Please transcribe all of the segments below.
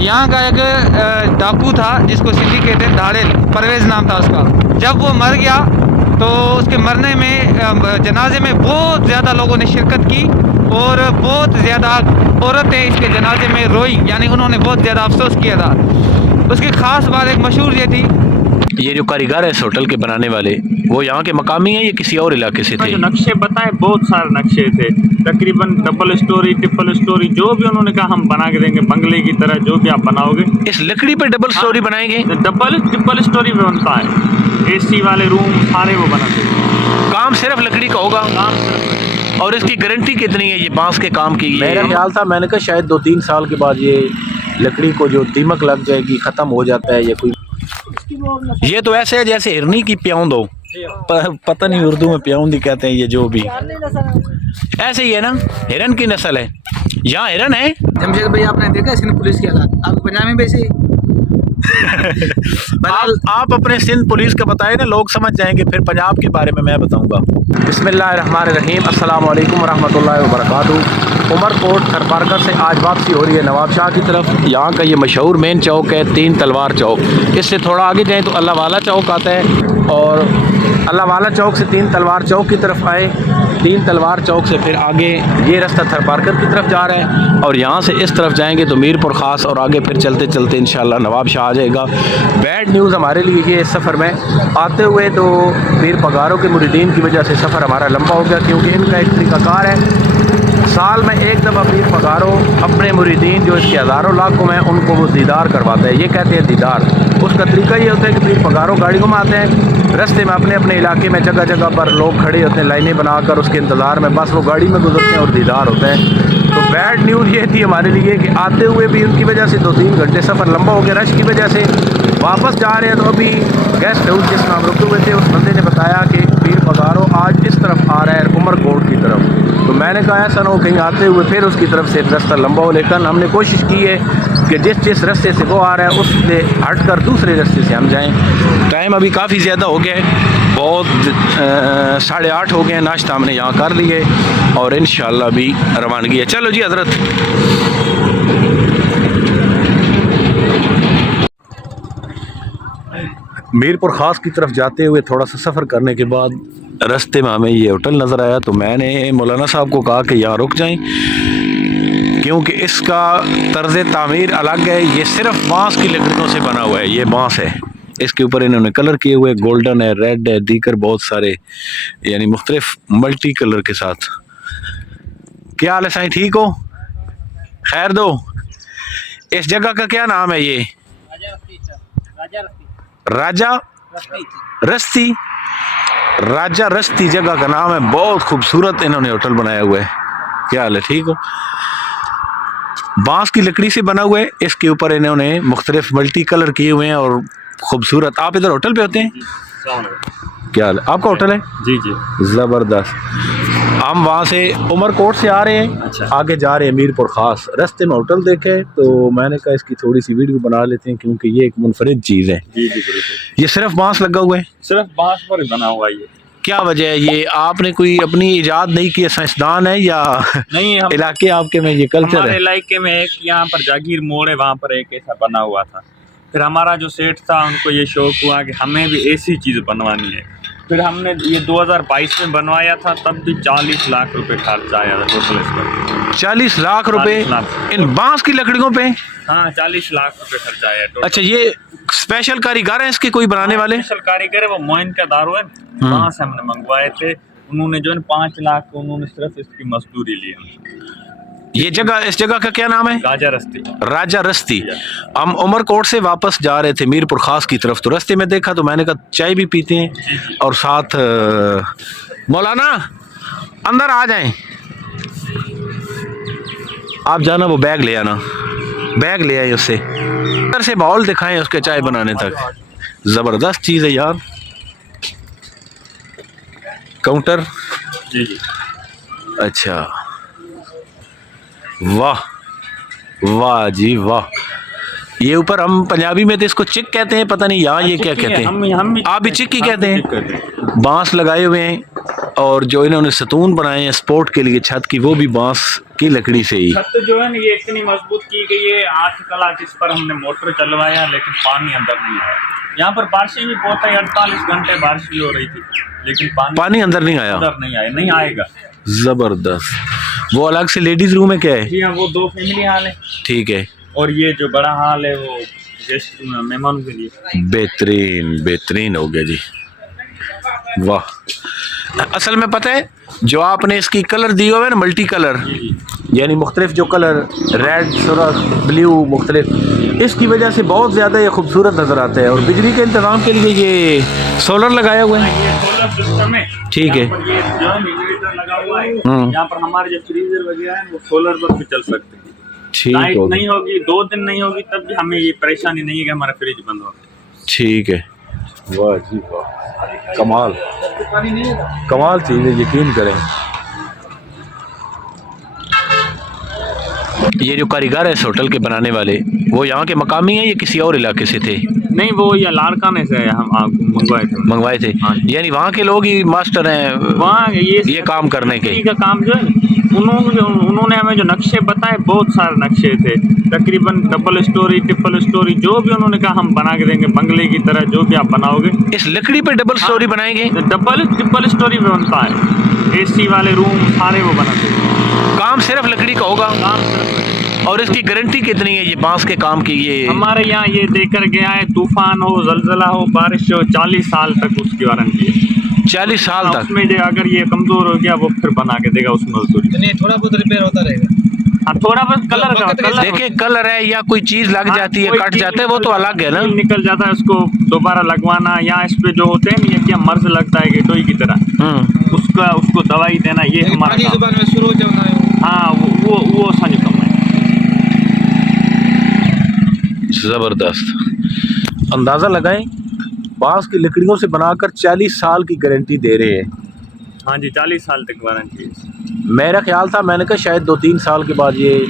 यहाँ का एक डाकू था जिसको सिंधी कहते हैं, धाड़ेल परवेज़ नाम था उसका। जब वो मर गया तो उसके मरने में जनाजे में बहुत ज़्यादा लोगों ने शिरकत की और बहुत ज़्यादा औरतें इसके जनाजे में रोई, यानी उन्होंने बहुत ज़्यादा अफसोस किया था। उसकी ख़ास बात एक मशहूर ये थी, ये जो कारीगर है इस होटल के बनाने वाले, वो यहाँ के मकामी हैं या किसी और इलाके से थे? जो नक्शे बताए बहुत सारे नक्शे थे, तकरीबन डबल स्टोरी ट्रिपल स्टोरी, जो भी उन्होंने कहा हम बना के देंगे बंगले की तरह, जो भी आप बनाओगे। इस लकड़ी पे डबल स्टोरी बनाएंगे? डबल ट्रिपल स्टोरी भी बनता है, एसी वाले रूम सारे वो बनाते हैं। काम सिर्फ लकड़ी का होगा? काम सिर्फ। और इसकी गारंटी कितनी है ये बांस के काम की? मेरा ख्याल था, मैंने कहा शायद 2-3 साल के बाद ये लकड़ी को जो दीमक लग जाएगी, ख़त्म हो जाता है या कोई। ये तो ऐसे है जैसे हिरनी की प्याऊंद हो, पता नहीं उर्दू में प्याऊंदी कहते हैं, ये जो भी ऐसे ही है ना, हिरन की नस्ल है। यहाँ हिरन है। जमशेद भाई आपने देखा सिंध पुलिस के हालात, आपको पंजाब में वैसे आप अपने सिंध पुलिस का बताए ना, लोग समझ जाएंगे, फिर पंजाब के बारे में मैं बताऊंगा। बिस्मिल्लाहिर्रहमानिर्रहीम, अस्सलाम वालेकुम वरहमतुल्लाहि वबरकातुहू। उमरकोट थरपारकर से आज वापसी हो रही है नवाब शाह की तरफ। यहाँ का ये मशहूर मेन चौक है 3 तलवार चौक। इससे थोड़ा आगे जाएँ तो अल्लाह वाला चौक आता है, और अल्लाह वाला चौक से 3 तलवार चौक की तरफ आए। 3 तलवार चौक से फिर आगे ये रास्ता थरपारकर की तरफ जा रहा है, और यहाँ से इस तरफ जाएंगे तो मीरपुर ख़ास, और आगे फिर चलते चलते इंशाल्लाह नवाब शाह आ जाएगा। बैड न्यूज़ हमारे लिए ये इस सफ़र में आते हुए तो पीर पगारों के मुरीदीन की वजह से सफ़र हमारा लंबा हो गया, क्योंकि इनका एक तरीक़ाकार है, साल में एक दफ़ा पीर पगारों अपने मुरीदीन जो इसके हज़ारों लाखों में उनको वो दीदार करवाते हैं। ये कहते हैं दीदार। उसका तरीका ये होता है कि पीर पगारों गाड़ी घुमाते हैं, रास्ते में अपने अपने इलाके में जगह जगह पर लोग खड़े होते हैं लाइनें बनाकर, उसके इंतज़ार में बस वो गाड़ी में गुजरते हैं और दीदार होते हैं। तो बैड न्यूज़ ये थी हमारे लिए कि आते हुए भी उनकी वजह से 2-3 घंटे सफ़र लंबा हो गया रश की वजह से। वापस जा रहे हैं तो अभी गेस्ट हाउस जिस नाम रुके हुए थे, उस बंदे ने बताया कि पीर पगारों आज इस तरफ आ रहा है, उमरकोट की तरफ। तो मैंने कहा ऐसा ना हो कहीं आते हुए फिर उसकी तरफ से रास्ता लंबा हो, लेकिन हमने कोशिश की है कि जिस रास्ते से वो आ रहा है उससे हट कर दूसरे रास्ते से हम जाएं। टाइम अभी काफ़ी ज़्यादा हो गया है, बहुत 8:30 हो गए हैं। नाश्ता हमने यहाँ कर लिए और इंशाल्लाह भी रवानगी है। चलो जी हज़रत। मीरपुर ख़ास की तरफ जाते हुए थोड़ा सा सफ़र करने के बाद रास्ते में हमें ये होटल नज़र आया, तो मैंने मौलाना साहब को कहा कि यहाँ रुक जाएं, क्योंकि इसका तर्ज़ तामीर अलग है। ये सिर्फ बांस की लकड़ियों से बना हुआ है, ये बांस है, इसके ऊपर इन्होंने कलर किए हुए, गोल्डन है, रेड है, दीकर बहुत सारे, यानी मुख्तलिफ मल्टी कलर के साथ। क्या हाल है साईं, ठीक हो? खैर दो। इस जगह का क्या नाम है? ये राजा रस्ती, राजा रस्ती जगह का नाम है। बहुत खूबसूरत इन्होंने होटल बनाया हुआ है। क्या हाल है, ठीक हो? बांस की लकड़ी से बना हुआ है, इसके ऊपर इन्होंने मुख्तलिफ मल्टी कलर किए हुए हैं और खूबसूरत। आप इधर होटल पे होते हैं? क्या हाल है, आपका होटल है? जी जी, ज़बरदस्त। हम वहाँ से उमरकोट से आ रहे हैं, अच्छा। आगे जा रहे हैं मीरपुर ख़ास। रास्ते में होटल देखे तो मैंने कहा इसकी थोड़ी सी वीडियो बना लेते हैं, क्योंकि ये एक मुनफरिद चीज़ है। जी जी बिल्कुल। ये सिर्फ बांस लगा हुआ है? सिर्फ बांस पर ही बना हुआ ये। क्या वजह है? ये आपने कोई अपनी इजाद नहीं की, साइंसदान है या नहीं, हम इलाके आपके में ये कल्चर हमारे है? इलाके में एक यहाँ पर जागीर मोड़ है, वहाँ पर एक ऐसा बना हुआ था। फिर हमारा जो सेठ था उनको ये शौक हुआ कि हमें भी ऐसी चीज़ बनवानी है। फिर हमने ये 2022 में बनवाया था, तब भी 40 लाख रुपए खर्च आया था टोटल इस पर। 40 लाख रुपए 40 लाख। इन बांस की लकड़ियों पे? हाँ, 40 लाख रुपए खर्च आया टोटल। अच्छा, ये स्पेशल कारीगर हैं इसके कोई बनाने वाले? स्पेशल कारीगर है, वो मोइन का दारू है, वहाँ से हमने मंगवाए थे। उन्होंने जो है 5 लाख उन्होंने सिर्फ इसकी मजदूरी ली हमसे। ये जगह, इस जगह का क्या नाम है? राजा रस्ती। राजा रस्ती। हम उमरकोट से वापस जा रहे थे मीरपुर ख़ास की तरफ, तो रास्ते में देखा तो मैंने कहा चाय भी पीते हैं और साथ मौलाना अंदर आ जाएं। आप जाना, वो बैग ले आना, बैग ले आए उससे, अंदर से माहौल दिखाएं उसके चाय बनाने तक। ज़बरदस्त चीज़ है यार। काउंटर। जी जी। अच्छा, वाह वाह जी वाह। ये ऊपर हम पंजाबी में तो इसको चिक कहते हैं, पता नहीं यहाँ ये क्या कहते हैं। हम आप भी चिक ही कहते हैं। बांस लगाए हुए हैं और जो इन्होंने सतून बनाए हैं स्पोर्ट के लिए छत की, वो भी बांस की लकड़ी से ही। छत जो है ना ये इतनी मजबूत की गई है, 8 कलाक इस पर हमने मोटर चलवाया लेकिन पानी अंदर नहीं आया। यहाँ पर बारिशें भी बहुत है, 48 घंटे बारिश भी हो रही थी लेकिन पानी अंदर नहीं आया। अंदर नहीं आया, नहीं आएगा। जबरदस्त। वो अलग से लेडीज रूम है क्या है? जी हाँ, वो 2 फैमिली हाल है। ठीक है। और ये जो बड़ा हाल है वो गेस्ट मेहमानों के लिए। बेहतरीन बेहतरीन हो गया जी, वाह। असल में पता है जो आपने इसकी कलर दी हुआ है ना, मल्टी कलर, यानी मुख्तलिफ जो कलर, रेड, सुरख, ब्लू, मुख्तलिफ, इसकी वजह से बहुत ज़्यादा ये खूबसूरत नज़र आता है। और बिजली के इंतज़ाम के लिए ये सोलर लगाया हुआ है। ये सोलर सिस्टम है। ठीक है। यहाँ पर ये जो है इन्वर्टर लगा हुआ है। यहाँ पर हमारे जो फ्रीजर वगैरह है वो सोलर पर भी चल सकते हैं। ठीक लाइट होगी। नहीं होगी, 2 दिन नहीं होगी तब भी हमें ये परेशानी नहीं है कि हमारा फ्रिज बंद हो। ठीक है। वाह जी वाह, कमाल कमाल चीज़ है, यकीन करें। ये जो कारीगर है इस होटल के बनाने वाले, वो यहाँ के मकामी हैं या किसी और इलाके से थे? नहीं, वो ये लाड़काने से हम मंगवाए थे। यानी वहाँ के लोग ही मास्टर हैं वहाँ ये काम करने के। का काम जो है उन्होंने हमें जो नक्शे बताए, बहुत सारे नक्शे थे, तकरीबन डबल स्टोरी, ट्रिपल स्टोरी, जो भी उन्होंने कहा हम बना के देंगे बंगले की तरह, जो भी आप बनाओगे। इस लकड़ी पे डबल स्टोरी बनाएंगे? डबल ट्रिपल स्टोरी पे बनता है, AC वाले रूम सारे वो बनाते हैं। काम सिर्फ लकड़ी का होगा? काम सिर्फ। और इसकी गारंटी कितनी है ये बांस के काम की? ये हमारे यहाँ ये देकर गया है, तूफान हो, जलजला हो, बारिश हो, 40 साल तक उसकी वारंटी है। 40 साल तक? उसमें जो अगर ये कमजोर हो गया वो फिर बना के देगा उस मजदूरी। नहीं, थोड़ा बहुत रिपेयर होता रहेगा। हाँ, थोड़ा बहुत कलर देखिए कलर है या कोई चीज लग जाती है, कट जाते हैं, वो तो अलग है ना। निकल जाता है, उसको दोबारा लगवाना, या इस पे जो होते हैं ना, क्या मर्ज लगता है गेटोई की तरह, उसको दवाई देना, ये हमारा जुबान में शुरू करना है। हाँ, वो समझ कम है। जबरदस्त। अंदाजा लगाएं, बांस की लकड़ियों से बनाकर 40 साल की गारंटी दे रहे हैं। हाँ जी, 40 साल तक वारंटी है। मेरा ख्याल था, मैंने कहा शायद 2-3 साल के बाद ये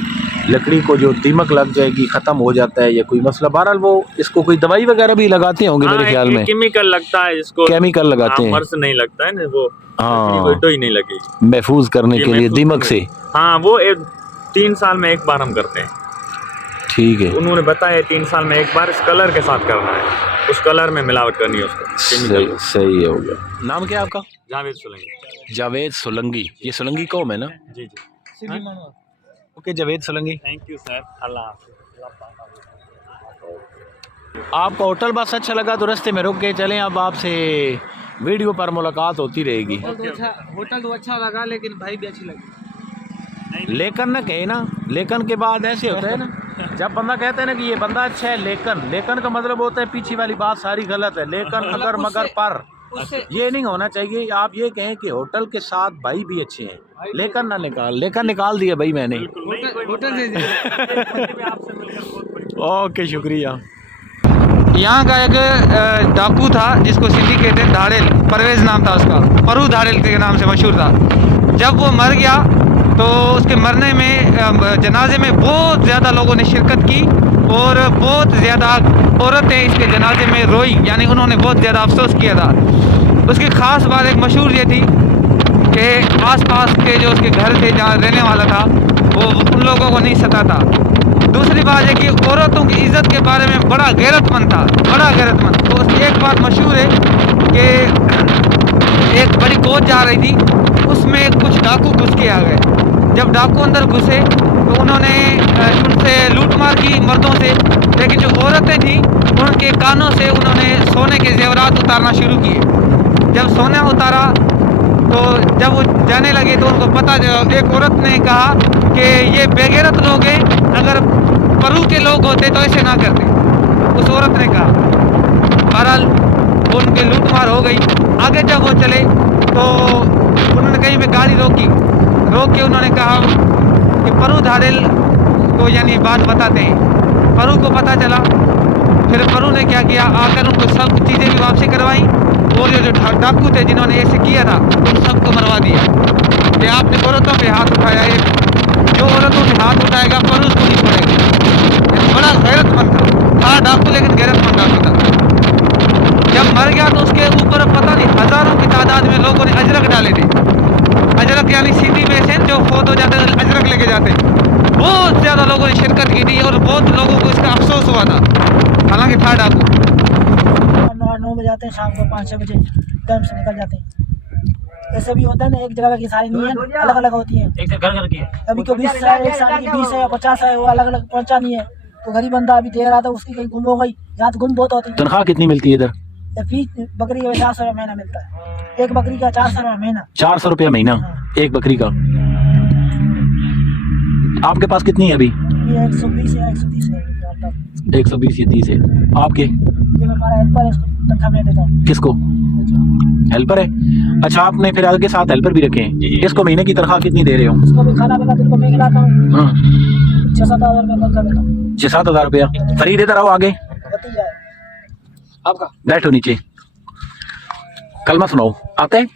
लकड़ी को जो दीमक लग जाएगी, ख़त्म हो जाता है या कोई मसला। बहरहाल वो इसको कोई दवाई वगैरह भी लगाते होंगे मेरे ख्याल में। केमिकल लगता है इसको, केमिकल लगाते हैं। मर्ज नहीं लगता है ना वो। हाँ, ही नहीं लगेगी, महफूज करने के लिए दीमक से। हाँ, वो 3 साल में एक बार हम करते हैं। ठीक है। उन्होंने बताया 3 साल में एक बार इस कलर के साथ करना है, उस कलर में मिलावट करनी है उसको। सही हो गया। नाम क्या है आपका? जावेद सोलंकी। जावेद सोलंकी। ये सोलंकी कौम है ना? जी। Okay Javed Solanki, thank you sir, अल्लाह हाफ़िज़। आपका होटल बस अच्छा लगा तो रास्ते में रुक के चलें। अब आपसे वीडियो पर मुलाकात होती रहेगी। होटल तो अच्छा लगा लेकिन भाई भी अच्छी लगी। लेकिन ना कहे ना, लेकिन के बाद ऐसे होता है ना, जब बंदा कहता है ना कि ये बंदा अच्छा है, लेकिन का मतलब होता है पीछे वाली बात सारी गलत है। लेकिन अगर मगर पर ये नहीं होना चाहिए। आप ये कहें कि होटल के साथ भाई भी अच्छे हैं, लेकिन ना निकाल दिया भाई मैंने। होटल से ओके, शुक्रिया। यहाँ का एक डाकू था जिसको सिंधी कहते हैं धाड़ेल, परवेज नाम था उसका, परू धाड़ेल के नाम से मशहूर था। जब वो मर गया तो उसके मरने में जनाजे में बहुत ज़्यादा लोगों ने शिरकत की और बहुत ज़्यादा औरतें इसके जनाजे में रोई, यानी उन्होंने बहुत ज़्यादा अफसोस किया था। उसकी ख़ास बात एक मशहूर ये थी कि आसपास के जो उसके घर थे जहाँ रहने वाला था वो उन लोगों को नहीं सताता। दूसरी बात है कि औरतों की इज़्ज़त के बारे में बड़ा गैरतमंद था, बड़ा गैरतमंद। तो उसकी एक बात मशहूर है कि एक बड़ी कोच जा रही थी, उसमें कुछ डाकू घुस के आ गए। जब डाकू अंदर घुसे तो उन्होंने उनसे लूटमार की मर्दों से, लेकिन जो औरतें थीं उनके कानों से उन्होंने सोने के जेवरात उतारना शुरू किए। जब सोना उतारा तो जब वो जाने लगे तो उनको पता, एक औरत ने कहा कि ये बेगैरत लोग हैं, अगर परू के लोग होते तो ऐसे ना करते, उस औरत ने कहा। बहरहाल उनके लूटमार हो गई। आगे जब वो चले तो उन्होंने कहीं पे गाड़ी रोक के उन्होंने कहा कि परू धाड़ेल को यानी बात बताते हैं। परू को पता चला, फिर परू ने क्या किया, आकर उनको सब चीज़ें भी वापसी करवाई और जो डाकू थे जिन्होंने ऐसे किया था उन सबको मरवा दिया कि आपने औरतों पे हाथ उठाया है, जो औरतों पे हाथ उठाएगा परू उसको नहीं छोड़ेगा। बड़ा गैरतमंद था डाकू, लेकिन गैरतमंद डाकू था। जब मर गया तो उसके ऊपर पता नहीं हज़ारों की तादाद में लोगों ने अजरक डाले थे। अजरक यानी सिटी में से जो फोत हो जाते हैं अजरक लेके जाते हैं। बहुत ज़्यादा लोगों ने शिरकत की थी और बहुत लोगों को इसका अफसोस हुआ था। हालांकि था डाकू 9 बजे आते हैं, शाम को 5-6 बजे टाइम से निकल जाते हैं। ऐसे भी होता है ना, एक जगह की सारी नहीं है, अलग अलग होती है। एक घर की अभी को 20 है, एक साल की 20 है या 50 है, वो अलग अलग पहुंचा नहीं है। तो गरीब बंदा अभी दे रहा था, उसकी कहीं गुम हो गई। यहाँ तो गुम बहुत होती है। तनख्वाह कितनी मिलती है इधर? फीस बकरी का 400 रुपये महीना मिलता है। एक बकरी का 400 रुपये महीना। 400 रुपया महीना एक बकरी का। आपके पास कितनी है अभी? ये 120 है, 130 है। 120 या 30 है। आपके? ये हमारा हेल्पर है, इसको तनख्वाह मैं देता हूँ। किसको? हेल्पर है। अच्छा, आपने फिर आगे साथ हेल्पर भी रखे हैं। इसको महीने की तनख्वाह कितनी दे रहे हो? इसको भी खाना पीना दिन को मैं खिलाता हूँ। हाँ, 6-7 हज़ार रुपये तनख्वाह देता हूँ। 6-7 हज़ार रुपया। फरीद इधर आओ आगे, होती जाए आपका। बैठो नीचे, कलमा सुनाओ। आते हैं?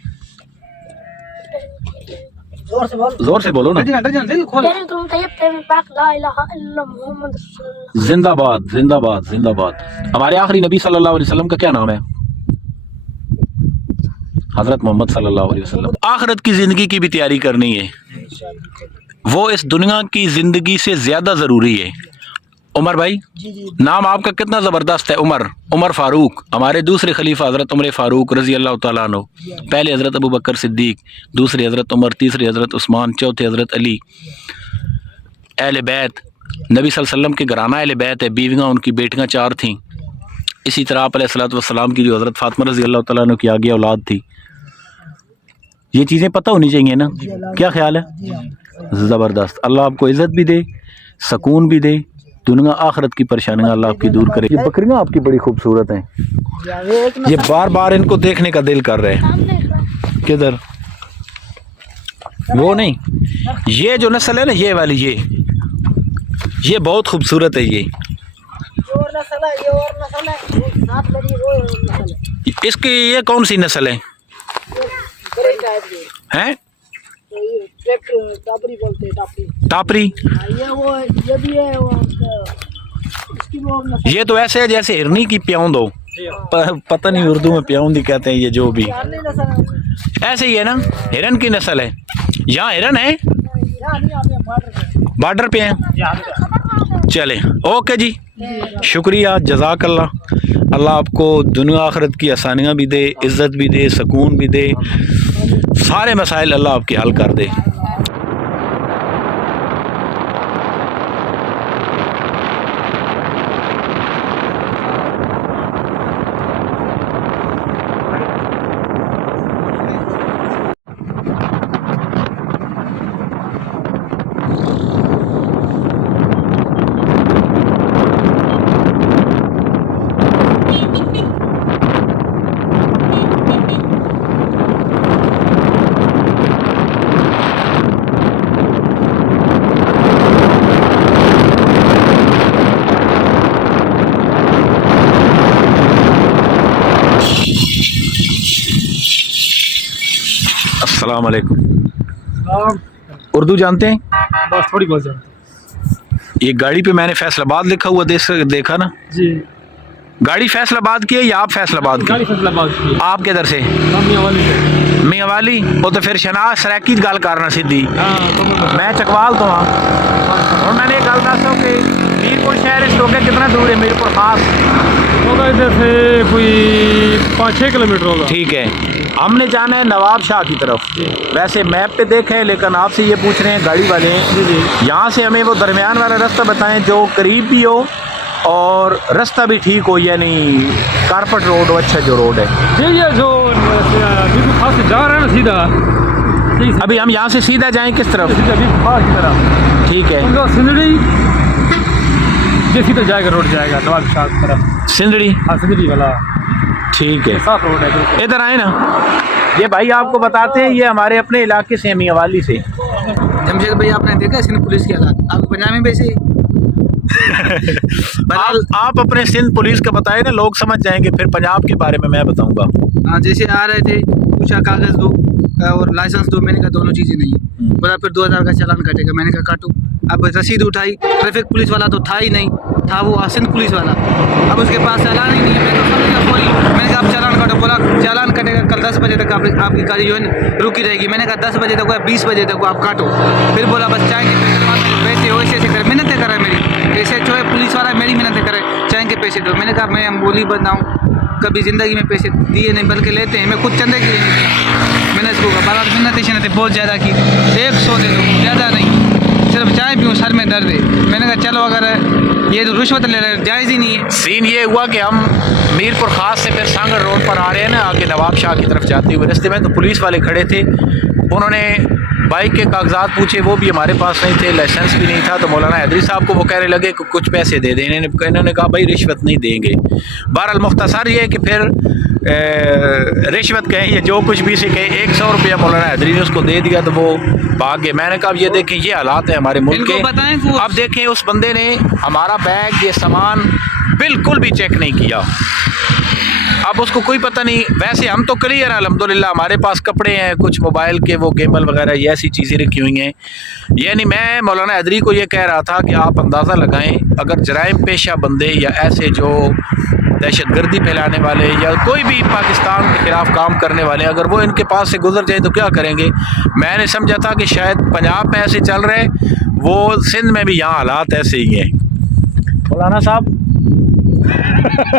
जोर से बोल। जोर से बोलो ना। जिंदाबाद जिंदाबाद जिंदाबाद। हमारे आखिरी नबी सल्लल्लाहु अलैहि वसल्लम का क्या नाम है? हजरत मोहम्मद सल्लल्लाहु अलैहि वसल्लम। आखिरत की जिंदगी की भी तैयारी करनी है, वो इस दुनिया की जिंदगी से ज्यादा जरूरी है। उमर भाई, जी जी। नाम आपका कितना जबरदस्त है। उमर फारूक। हमारे दूसरे खलीफा हजरत उमर फारूक रजी अल्लाह तआला अन्हु। पहले हजरत अबू बकर सिद्दीक, दूसरे हजरत उमर, तीसरे हजरत उस्मान, चौथे हजरत अली। अहले बैत, नबी सल्लल्लाहु अलैहि वसल्लम के घराना अहले बैत है। बीवियाँ उनकी बेटियाँ 4 थीं। इसी तरह आप अलैहिस्सलातु वस्सलाम की जो हजरत फातिमा रजी अल्लाह तआला अन्हु की आगे औलाद थी। ये चीज़ें पता होनी चाहिए ना, क्या ख्याल है? ज़बरदस्त। अल्लाह आपको इज़्ज़त भी दे, सुकून भी दे, दुनिया आखिरत की परेशानियां अल्लाह आपकी दूर करे। ये बकरियां आपकी बड़ी खूबसूरत हैं। ये बार बार इनको देखने का दिल कर रहे हैं। किधर? वो नहीं, ये जो नस्ल है ना, ये वाली, ये बहुत खूबसूरत है। ये और नस्ल है, ये और नस्ल है, वो साथ लगी वो नस्ल है। इसकी ये कौन सी नस्ल है? बड़े टाइप के हैं? तो ये टापरी बोलते हैं, टापरी। टापरी। ये भी है वो इसकी वो नस्ल। ये तो ऐसे है जैसे हिरनी की प्याउंद हो। पता नहीं उर्दू में प्याउंदी कहते हैं, ये जो भी चारनी नस्ल है। ऐसे ही है ना, हिरन की नस्ल है। यहाँ हिरन है, यहाँ नहीं, आप बॉर्डर पे हैं। चले, ओके जी, शुक्रिया, जज़ाकल्लाह। अल्लाह आपको दुनिया आखिरत की आसानियाँ भी दे, इज़्ज़त भी दे, सुकून भी दे, सारे मसाइल अल्लाह आपके हल कर दे। अस्सलाम वालेकुम। उर्दू जानते हैं? बस थोड़ी बहुत जानते। ये गाड़ी पे मैंने फैसलाबाद लिखा हुआ देखा ना जी। गाड़ी फैसलाबाद की है या आप फैसलाबाद की? गाड़ी फैसलाबाद की। आप किधर से? मियां वाली से। मियां वाली। वो तो फिर शनाज सराकी की गल करना सीधी। हाँ, मैं चकवाल तो हाँ। और मैंने गल दसो कि मीरपुर शहर इस टोके कितना दूर है? मीरपुर खास होगा इधर से कोई 5-6 किलोमीटर होगा। ठीक है। हमने जाना है नवाब शाह की तरफ। वैसे मैप पे देखे, लेकिन आपसे ये पूछ रहे हैं गाड़ी वाले, यहाँ से हमें वो दरमियान वाला रास्ता बताएं जो करीब भी हो और रास्ता भी ठीक हो, यानी कारपेट रोड हो, अच्छा जो रोड है। ये जो बिल्कुल खास से जा रहा है ना सीधा। अभी हम यहाँ से सीधा जाएं किस तरफ? सीधा बिल्कुल खास की तरफ। ठीक है। उनका सिंदड़ी ये सीधा जाएगा, रोड जाएगा नवाब शाह की तरफ। सिंदड़ी? हाँ, सिंदड़ी वाला। ठीक है, साफ रोड है। इधर आए ना। ये भाई आपको बताते हैं, ये हमारे अपने इलाके से, मियां वाली से। जमशेद भाई, आपने देखा सिंध पुलिस के हालात? आपको पंजाब में वैसे आप अपने सिंध पुलिस का बताए ना, लोग समझ जाएंगे। फिर पंजाब के बारे में मैं बताऊंगा। हाँ, जैसे आ रहे थे, पूछा कागज दो और लाइसेंस दो। मैंने कहा दोनों चीज़ें नहीं। बोला फिर 2000 का चालान कटेगा। मैंने कहा काटो। अब रसीद उठाई, ट्रैफिक पुलिस वाला तो था ही नहीं। था वो सिंध पुलिस वाला। अब उसके पास चालान ही नहीं है। मैं तो समझ गया सॉरी, मैंने कहा आप चालान काटो। बोला चालान कटेगा कल 10 बजे तक आपकी गाड़ी जो है रुकी रहेगी। मैंने कहा 10 बजे तक या 20 बजे तक आप काटो। फिर बोला बस चाय के पैसे हो ऐसे करे, मिन्नतें करे मेरी, ऐसे जो है पुलिस वाला मेरी मिन्नतें करे चाय के पैसे दो। मैंने कहा मैं बोली बताऊँ कभी ज़िंदगी में पैसे दिए नहीं, बल्कि लेते हैं। मैं खुद चंदे के लिए नहीं दिया। मैंने इसको कहा बारात मिन्नतें बहुत ज़्यादा की, 100 दे दो, ज़्यादा नहीं, सिर्फ चाय पीऊँ, सर में दर्द है। मैंने कहा चलो अगर ये तो रिश्वत ले रहे जायज़ ही नहीं है। सीन ये हुआ कि हम मीरपुर खास से फिर सांगड़ रोड पर आ रहे हैं ना, आगे नवाब शाह की तरफ जाते हुए रास्ते में तो पुलिस वाले खड़े थे। उन्होंने बाइक के कागजात पूछे, वो भी हमारे पास नहीं थे, लाइसेंस भी नहीं था। तो मौलाना हैदरी साहब को वो कहने लगे कि कुछ पैसे दे दें। इन्होंने कहा भाई रिश्वत नहीं देंगे। बहरहाल मुख्तसर ये है कि फिर रिश्वत कहें या जो कुछ भी से कहे, 100 रुपया मौलाना हैदरी ने उसको दे दिया तो वो भाग गए। मैंने कहा अब ये देखें ये हालात है हमारे मुल्क के। अब देखें उस बंदे ने हमारा बैग ये सामान बिल्कुल भी चेक नहीं किया। अब उसको कोई पता नहीं, वैसे हम तो क्लियर है अल्हम्दुलिल्लाह, हमारे पास कपड़े हैं, कुछ मोबाइल के वो केबल वगैरह ये ऐसी चीज़ें रखी हुई हैं। यानी मैं मौलाना हैदरी को ये कह रहा था कि आप अंदाज़ा लगाएं अगर जराइम पेशा बंदे या ऐसे जो दहशतगर्दी फैलाने वाले या कोई भी पाकिस्तान के ख़िलाफ़ काम करने वाले अगर वो इनके पास से गुजर जाए तो क्या करेंगे। मैंने समझा था कि शायद पंजाब में ऐसे चल रहे, वो सिंध में भी यहाँ हालात ऐसे ही हैं। मौलाना साहब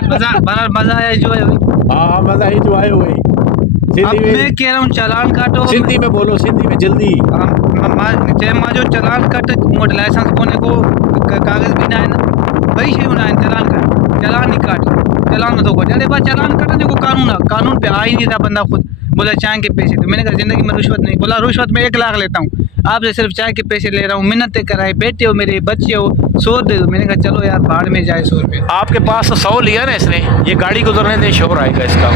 मज़ा आया जो है। हाँ मज़ा ही जो आए हुए। अब मैं कह रहा हूँ चालान काटो, सिंधी में बोलो, सिंधी में जल्दी। मां जो चालान कट मोट लाइसेंस कोने को कागज़ भी ना है ना, वही शयूं ना चालान काट, चालान नहीं काट, चालान तो को जल्दी बात चालान कटने को कानून है, कानून पे आ ही नहीं था। बंदा खुद बोला चाय के पैसे, तो मैंने कहा ज़िंदगी में रिश्वत नहीं। बोला रिश्वत में 1 लाख लेता हूँ, आपसे सिर्फ चाय के पैसे ले रहा हूँ, मिन्नतें कराए, बेटे हो मेरे, बच्चे हो, 100 दे दो। मैंने कहा चलो यार भाड़ में जाए 100 रुपये। आपके पास तो 100 लिया ना इसने, ये गाड़ी गुजरने दे शोर आएगा इसका।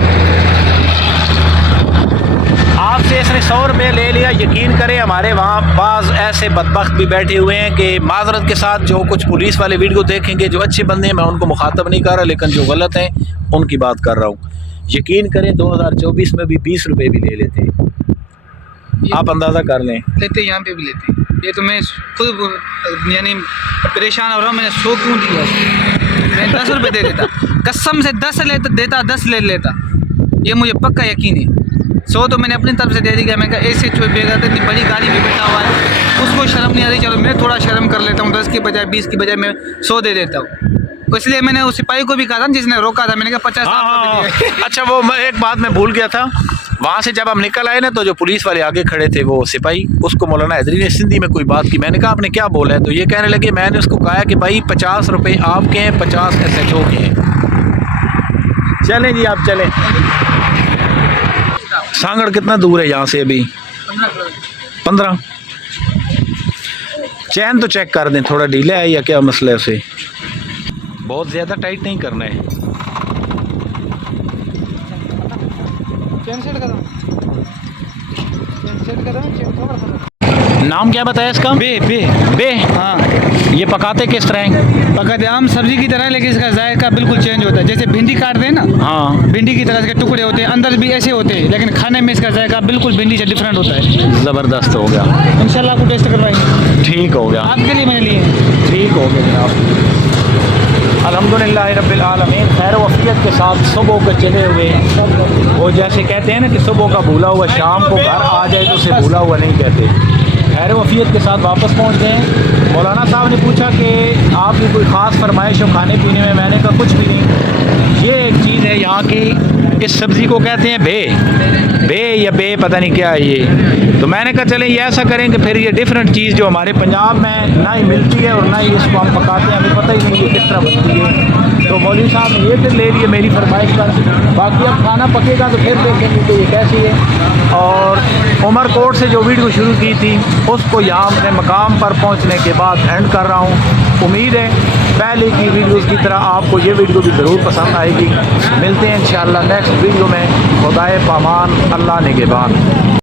आपसे इसने 100 रुपये ले लिया। यकीन करें हमारे वहाँ बाज़ ऐसे बदबख्त भी बैठे हुए हैं कि माजरत के साथ जो कुछ पुलिस वाले वीडियो देखेंगे, जो अच्छे बंदे हैं मैं उनको मुखातब नहीं कर रहा, लेकिन जो गलत हैं उनकी बात कर रहा हूँ। यकीन करें 2024 में भी 20 रुपये भी ले लेते, आप अंदाज़ा कर लें। लेते यहाँ पे भी लेते। ये तो मैं खुद यानी परेशान हो रहा हूँ, मैंने 100 क्यों दिया? मैं 10 रुपये दे देता, कसम से 10 देता 10 ले लेता, ये मुझे पक्का यकीन है। 100 तो मैंने अपनी तरफ से दे दिया। मैंने कहा ऐसे बेगा इतनी बड़ी गाड़ी में बैठा हुआ है, उसको शर्म नहीं आ रही, चलो मैं थोड़ा शर्म कर लेता हूँ, 10 की बजाय 20 की बजाय मैं 100 दे देता हूँ। इसलिए मैंने उस सिपाही को भी कहा था जिसने रोका था, मैंने कहा 50 रुपये। अच्छा वो मैं एक बात मैं भूल गया था, वहाँ से जब हम निकल आए ना तो जो पुलिस वाले आगे खड़े थे वो सिपाही, उसको मौलाना हैदरी ने सिंधी में कोई बात की। मैंने कहा आपने क्या बोला है? तो ये कहने लगे, मैंने उसको कहा कि भाई 50 रुपये आपके हैं, 50 SHO के हैं। चलें जी आप चलें। सांगड़ कितना दूर है यहाँ से? अभी 15। चैन तो चेक कर दें, थोड़ा ढीला है या क्या मसला है उसे? बहुत ज़्यादा टाइट नहीं करना है। नाम क्या बताया इसका? बे बे बे। हाँ, ये पकाते किस तरह हैं? पकाते आम सब्जी की तरह, लेकिन इसका जायका बिल्कुल चेंज होता है। जैसे भिंडी काटते हैं ना, हाँ भिंडी की तरह इसके टुकड़े होते हैं, अंदर भी ऐसे होते हैं, लेकिन खाने में इसका जायका बिल्कुल भिंडी से डिफरेंट होता है। ज़बरदस्त हो गया। इंशाल्लाह आपको टेस्ट करवाएंगे। ठीक हो गया, आपके लिए मैंने लिए। ठीक हो गया जनाब। अल्हम्दुलिल्लाह रब्बिल आलमीन। खैर वफ़ियत के साथ सुबह को चले हुए, वो जैसे कहते हैं ना कि सुबह का भूला हुआ शाम को घर आ जाए तो उसे भूला हुआ नहीं कहते। खैर वफ़ियत के साथ वापस पहुँच गए। मौलाना साहब ने पूछा कि आपकी कोई ख़ास फरमाइश हो खाने पीने में? मैंने कहा कुछ भी नहीं। ये एक चीज़ है यहाँ की, इस सब्ज़ी को कहते हैं बे, बे या बे पता नहीं क्या है ये। तो मैंने कहा चलें ये ऐसा करें कि फिर ये डिफरेंट चीज़ जो हमारे पंजाब में ना ही मिलती है और ना ही इसको हम पकाते हैं, हमें पता ही नहीं ये किस तरह बनती है। तो मौलवी साहब ने ये फिर ले लिए मेरी फरमाइश पर। बाकी अब खाना पकेगा तो फिर देखेंगे कि ये कैसी है। और उमरकोट से जो वीडियो शुरू की थी उसको यहाँ अपने मकाम पर पहुँचने के बाद एंड कर रहा हूँ। उम्मीद है पहले की वीडियोज़ की तरह आपको ये वीडियो भी ज़रूर पसंद आएगी। मिलते हैं इंशाअल्लाह नेक्स्ट वीडियो में। खुदाए पामान, अल्लाह निगहबान।